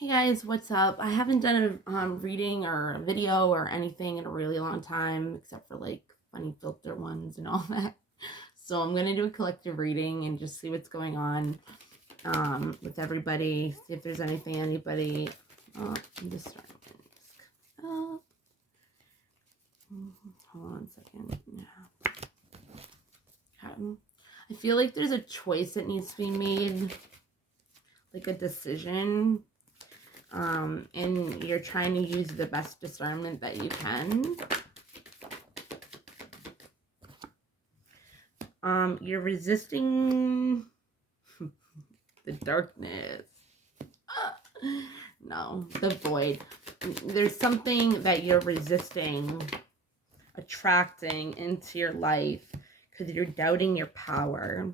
Hey guys, what's up? I haven't done a reading or a video or anything in a really long time, except for like funny filter ones and all that. So I'm gonna do a collective reading and just see what's going on with everybody. See if there's anything anybody. Oh, I'm just starting this up. Hold on a second. Yeah. I feel like there's a choice that needs to be made, like a decision. And you're trying to use the best discernment that you can. You're resisting the darkness. No, the void. There's something that you're resisting attracting into your life because you're doubting your power.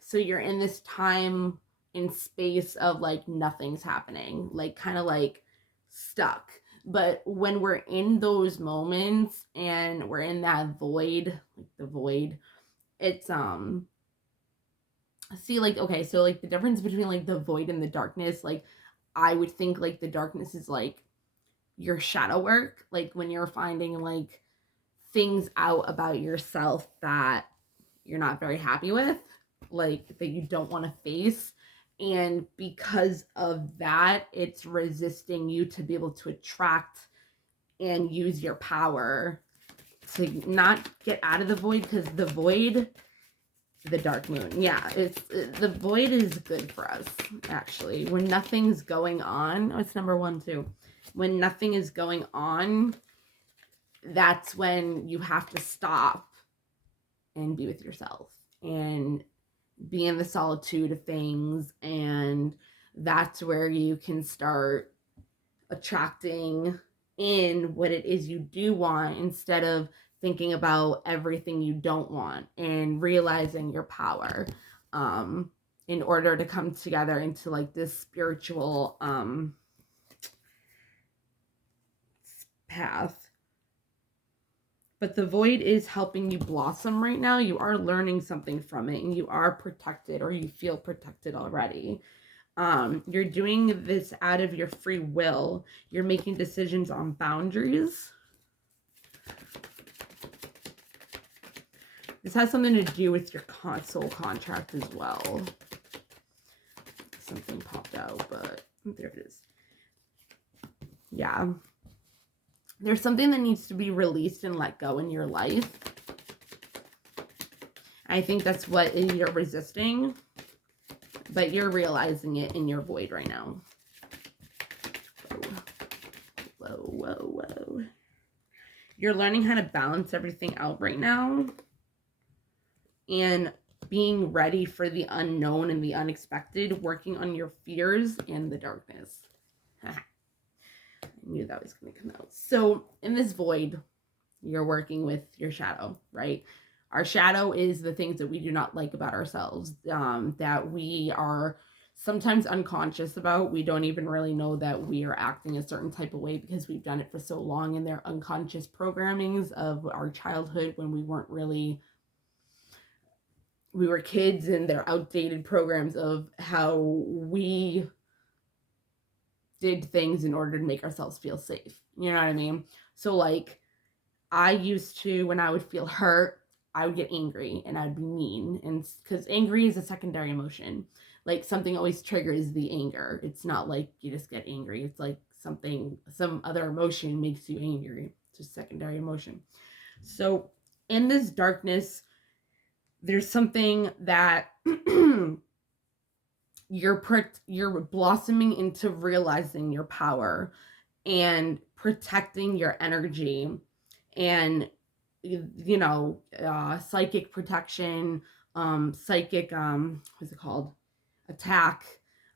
So you're in this time in space of like nothing's happening, like kind of like stuck. But when we're in those moments and we're in that void, like the void, it's see, like, okay, so like the difference between like the void and the darkness, like I would think like the darkness is like your shadow work, like when you're finding like things out about yourself that you're not very happy with, like that you don't want to face. And because of that, it's resisting you to be able to attract and use your power to not get out of the void, because the void, the dark moon, yeah, it's the void is good for us actually when nothing's going on. Oh, it's number one too. When nothing is going on, that's when you have to stop and be with yourself and be in the solitude of things, and that's where you can start attracting in what it is you do want instead of thinking about everything you don't want, and realizing your power in order to come together into like this spiritual path. But the void is helping you blossom right now. You are learning something from it, and you are protected, or you feel protected already. You're doing this out of your free will. You're making decisions on boundaries. This has something to do with your soul contract as well. Something popped out, but there it is. Yeah. There's something that needs to be released and let go in your life. I think that's what you're resisting, but you're realizing it in your void right now. Whoa, whoa, whoa. You're learning how to balance everything out right now and being ready for the unknown and the unexpected, working on your fears and the darkness. I knew that was going to come out. So in this void, you're working with your shadow, right? Our shadow is the things that we do not like about ourselves, that we are sometimes unconscious about. We don't even really know that we are acting a certain type of way because we've done it for so long, and they're unconscious programmings of our childhood when we weren't really, we were kids, and they're outdated programs of how we did things in order to make ourselves feel safe. You know what I mean? So like I used to, when I would feel hurt, I would get angry and I'd be mean. And because angry is a secondary emotion, like something always triggers the anger. It's not like you just get angry. It's like something, some other emotion makes you angry. It's just secondary emotion. So in this darkness, there's something that you're blossoming into realizing your power and protecting your energy, and psychic protection, psychic what's it called, attack.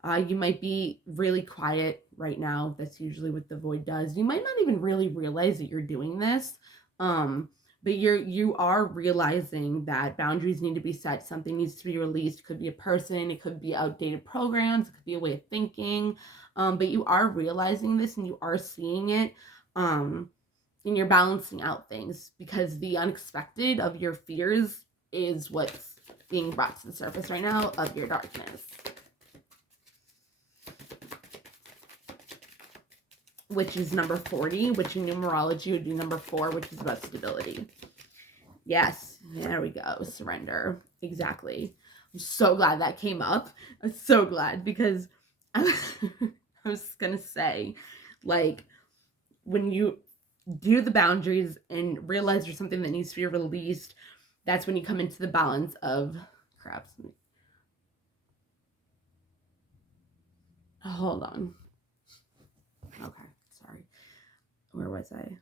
You might be really quiet right now. That's usually what the void does. You might not even really realize that you're doing this, but you are realizing that boundaries need to be set. Something needs to be released. It could be a person, it could be outdated programs, it could be a way of thinking, but you are realizing this and you are seeing it, and you're balancing out things because the unexpected of your fears is what's being brought to the surface right now of your darkness. which is number 40, which in numerology would be number 4, which is about stability. Yes, there we go. Surrender. Exactly. I'm so glad that came up. I'm so glad, because I was going to say, like, when you do the boundaries and realize there's something that needs to be released, that's when you come into the balance of, crap. Hold on. Okay, sorry. Where was I?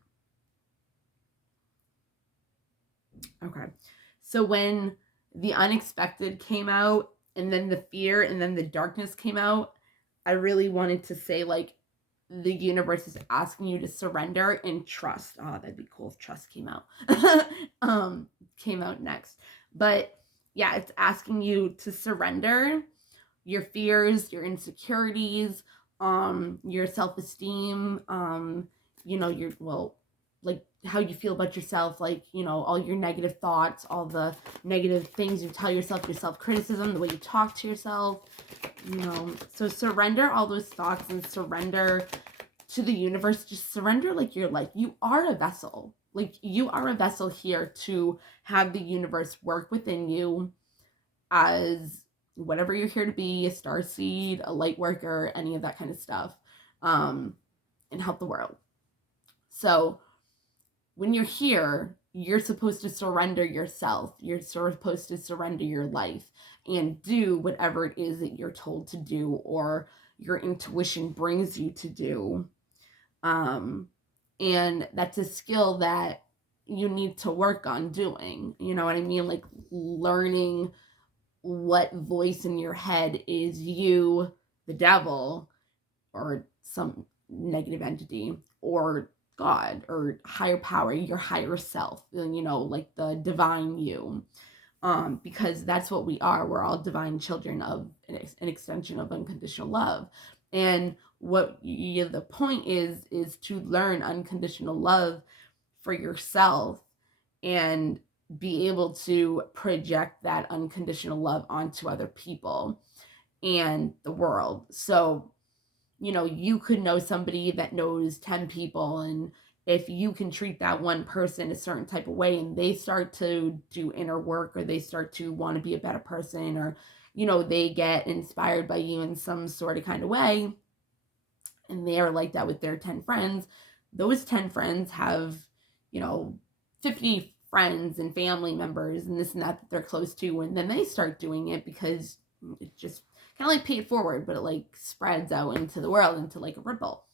Okay. So when the unexpected came out, and then the fear, and then the darkness came out, I really wanted to say, like, the universe is asking you to surrender and trust. Oh, that'd be cool if trust came out. Came out next. But yeah, it's asking you to surrender your fears, your insecurities, your self-esteem, your, well, like how you feel about yourself, like, all your negative thoughts, all the negative things you tell yourself, your self-criticism, the way you talk to yourself, so surrender all those thoughts and surrender to the universe. Just surrender, like, your life. You are a vessel. Like, you are a vessel here to have the universe work within you as whatever you're here to be, a star seed, a light worker, any of that kind of stuff, and help the world. So when you're here, you're supposed to surrender yourself. You're supposed to surrender your life and do whatever it is that you're told to do, or your intuition brings you to do. And that's a skill that you need to work on doing. You know what I mean? Like, learning what voice in your head is you, the devil, or some negative entity, or God, or higher power, your higher self, like the divine you. Because that's what we are. We're all divine children of an extension of unconditional love. And what the point is to learn unconditional love for yourself and be able to project that unconditional love onto other people and the world. So, you could know somebody that knows 10 people, and if you can treat that one person a certain type of way, and they start to do inner work, or they start to want to be a better person, or, they get inspired by you in some sort of kind of way, and they are like that with their 10 friends, those 10 friends have, 50 friends and family members and this and that they're close to, and then they start doing it because it just kind of like pay it forward, but it like spreads out into the world, into like a ripple.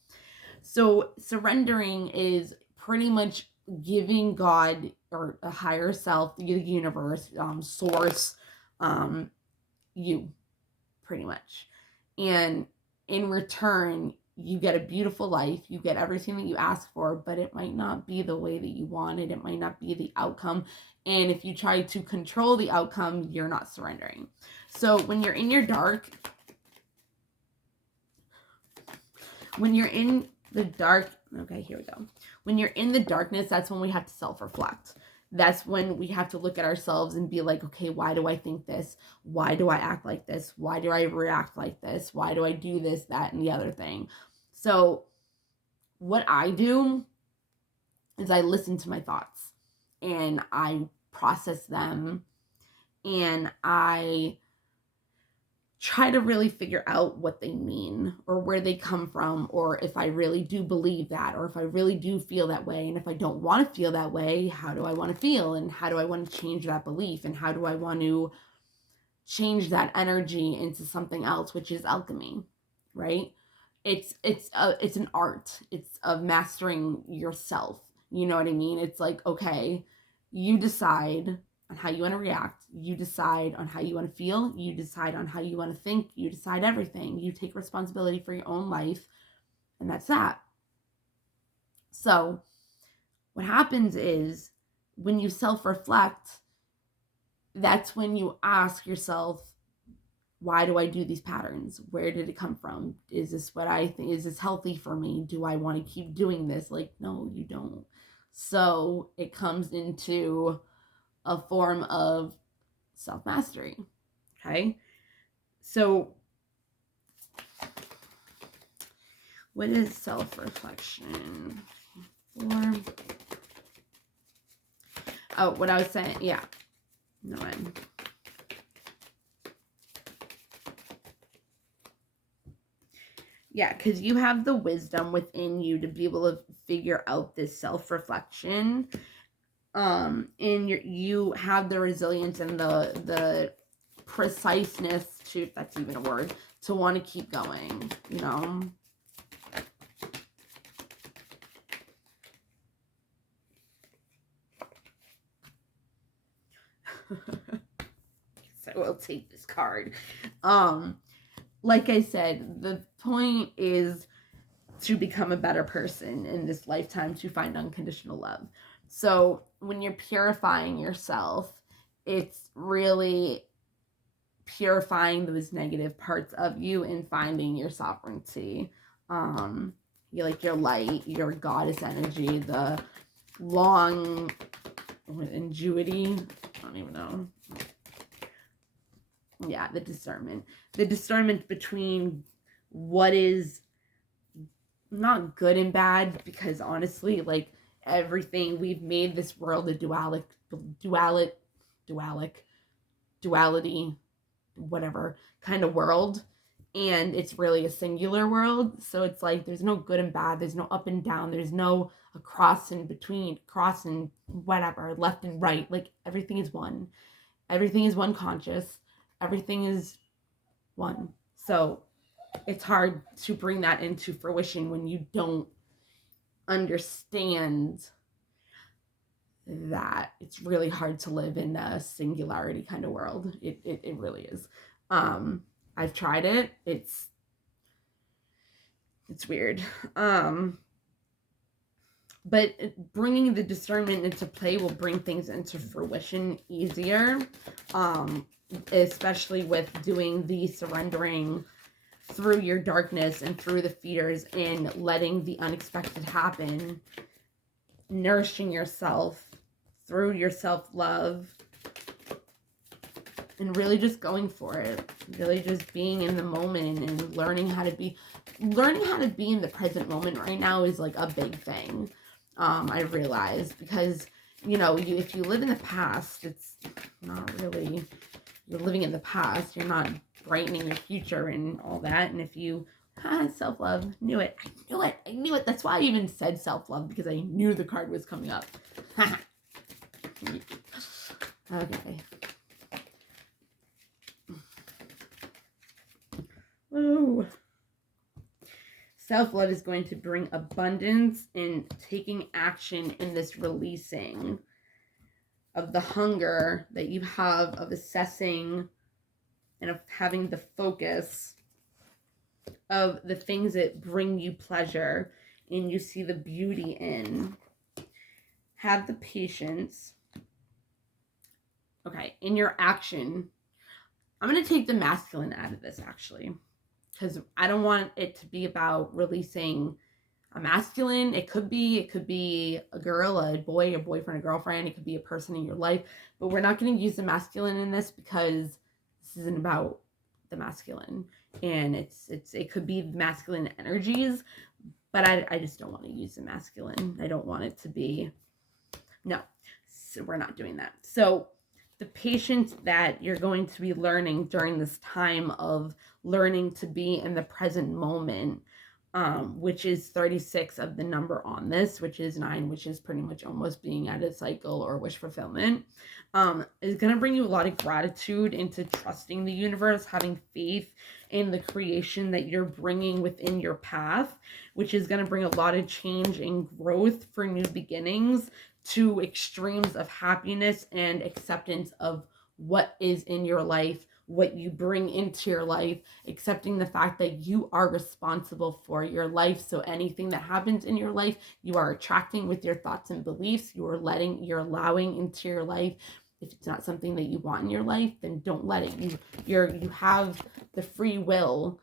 So surrendering is pretty much giving God, or a higher self, the universe, source, you, pretty much. And in return, you get a beautiful life, you get everything that you ask for, but it might not be the way that you wanted. It might not be the outcome. And if you try to control the outcome, you're not surrendering. So when you're in your dark, when you're in the dark, okay, here we go. When you're in the darkness, that's when we have to self-reflect. That's when we have to look at ourselves and be like, okay, why do I think this? Why do I act like this? Why do I react like this? Why do I do this, that, and the other thing? So what I do is I listen to my thoughts and I process them, and I try to really figure out what they mean, or where they come from, or if I really do believe that, or if I really do feel that way. And if I don't want to feel that way, how do I want to feel? And how do I want to change that belief? And how do I want to change that energy into something else, which is alchemy, right? It's an art. It's of mastering yourself. You know what I mean? It's like, okay, you decide on how you want to react. You decide on how you want to feel. You decide on how you want to think. You decide everything. You take responsibility for your own life, and that's that. So what happens is, when you self-reflect, that's when you ask yourself, why do I do these patterns? Where did it come from? Is this what I think? Is this healthy for me? Do I want to keep doing this? Like, no, you don't. So it comes into a form of self-mastery. Okay. So What is self-reflection for? Oh, what I was saying, yeah. No, yeah, because you have the wisdom within you to be able to figure out this self-reflection. And you have the resilience and the preciseness to, if that's even a word, to want to keep going, you know? So I'll take this card. Like I said, the point is to become a better person in this lifetime, to find unconditional love. So when you're purifying yourself, it's really purifying those negative parts of you and finding your sovereignty. You like your light, your goddess energy, the long ingenuity. I don't even know. Yeah, the discernment between what is not good and bad, because honestly, like, everything, we've made this world a duality, whatever kind of world, and it's really a singular world. So it's like there's no good and bad, there's no up and down, there's no a cross in between, cross and whatever, left and right. Like, everything is one, conscious, everything is one. So it's hard to bring that into fruition when you don't understand that. It's really hard to live in a singularity kind of world. It really is. I've tried it. It's weird. But bringing the discernment into play will bring things into fruition easier. Especially with doing the surrendering through your darkness and through the fears and letting the unexpected happen, nourishing yourself through your self-love, and really just going for it, really just being in the moment and learning how to be in the present moment right now is like a big thing. I realized, because if you live in the past, it's not really, you're living in the past, you're not brightening your future and all that. And if you self-love, I knew it, that's why I even said self-love, because I knew the card was coming up. Okay. Ooh. Self-love is going to bring abundance in taking action in this releasing of the hunger that you have of assessing and of having the focus of the things that bring you pleasure and you see the beauty in. Have the patience. Okay, in your action, I'm going to take the masculine out of this, actually, because I don't want it to be about releasing a masculine. It could be a girl, a boy, a boyfriend, a girlfriend. It could be a person in your life, but we're not going to use the masculine in this, because this isn't about the masculine, and it could be masculine energies, but I just don't want to use the masculine. I don't want it to be, no, so we're not doing that. So the patience that you're going to be learning during this time of learning to be in the present moment, which is 36 of the number on this, which is 9, which is pretty much almost being at a cycle or wish fulfillment, is going to bring you a lot of gratitude into trusting the universe, having faith in the creation that you're bringing within your path, which is going to bring a lot of change and growth for new beginnings, to extremes of happiness and acceptance of what is in your life, what you bring into your life, accepting the fact that you are responsible for your life. So anything that happens in your life, you are attracting with your thoughts and beliefs. You're allowing into your life. If it's not something that you want in your life, then don't let it. You have the free will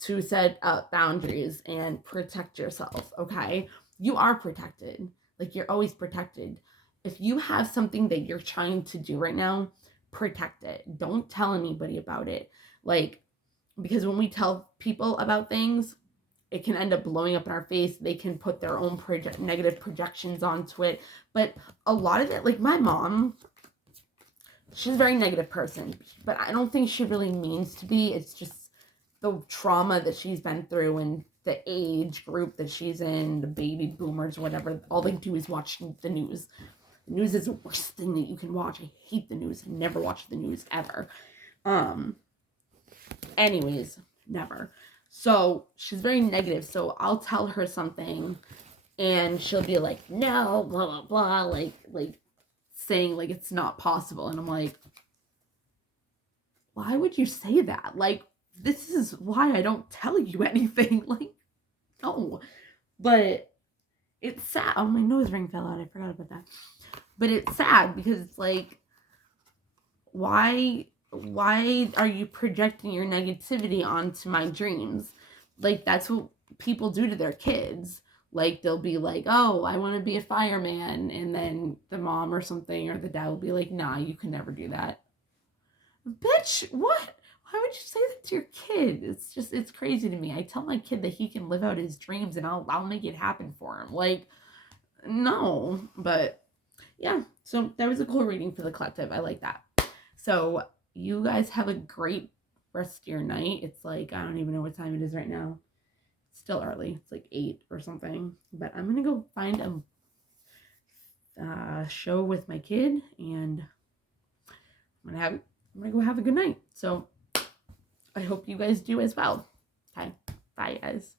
to set up boundaries and protect yourself, okay? You are protected. Like, you're always protected. If you have something that you're trying to do right now, protect it. Don't tell anybody about it. Like, because when we tell people about things, it can end up blowing up in our face. They can put their own negative projections onto it. But a lot of it, like my mom, she's a very negative person, but I don't think she really means to be. It's just the trauma that she's been through and the age group that she's in, the baby boomers, whatever. All they do is watch the news. The news is the worst thing that you can watch. I hate the news. I never watch the news ever. Anyways, never. So she's very negative. So I'll tell her something and she'll be like, no, blah, blah, blah. Like saying like it's not possible. And I'm like, why would you say that? Like, this is why I don't tell you anything. Like, no. But it's sad. Oh, my nose ring fell out. I forgot about that. But it's sad because it's like, why are you projecting your negativity onto my dreams? Like, that's what people do to their kids. Like, they'll be like, oh, I want to be a fireman. And then the mom or something or the dad will be like, nah, you can never do that. Bitch, what? Why would you say that to your kid? It's crazy to me. I tell my kid that he can live out his dreams and I'll make it happen for him. Like, no. But yeah, so that was a cool reading for the collective. I like that. So you guys have a great rest of your night. It's like, I don't even know what time it is right now. It's still early. It's like 8 or something. But I'm going to go find a show with my kid and I'm going to go have a good night. So I hope you guys do as well. Okay. Bye, guys.